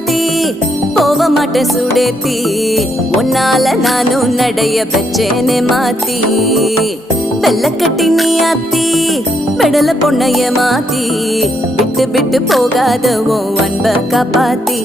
மாத்தி போக மாட்டேன் சுடேத்தி உன்னால நானும் நடைய பெச்சேனே மாத்தி வெள்ளக்கட்டி நீ ஆத்தி பெடல பொண்ணைய மாத்தி விட்டு விட்டு போகாத உன் அன்ப காப்பாத்தி